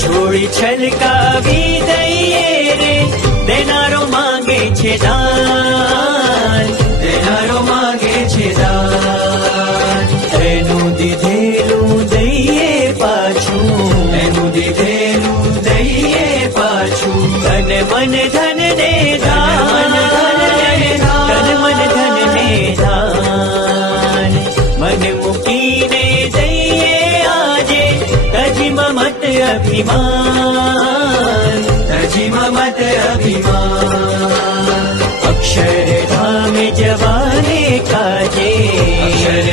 છોડી છલકાવી દઈએ રે, દેનારો માંગે છે દાન, દેનારો માંગે છે દાન. એનું દીધેલું દઈએ પાછું, એનું દીધેલું દઈએ પાછું. તન મન ધન ને દાન, તન મન ધન ને દાન. મન મૂકીને દઈએ આજે તજી મત અભિમાન, તજી મત અભિમાન. અક્ષરધામ જવાને કાજે, અક્ષર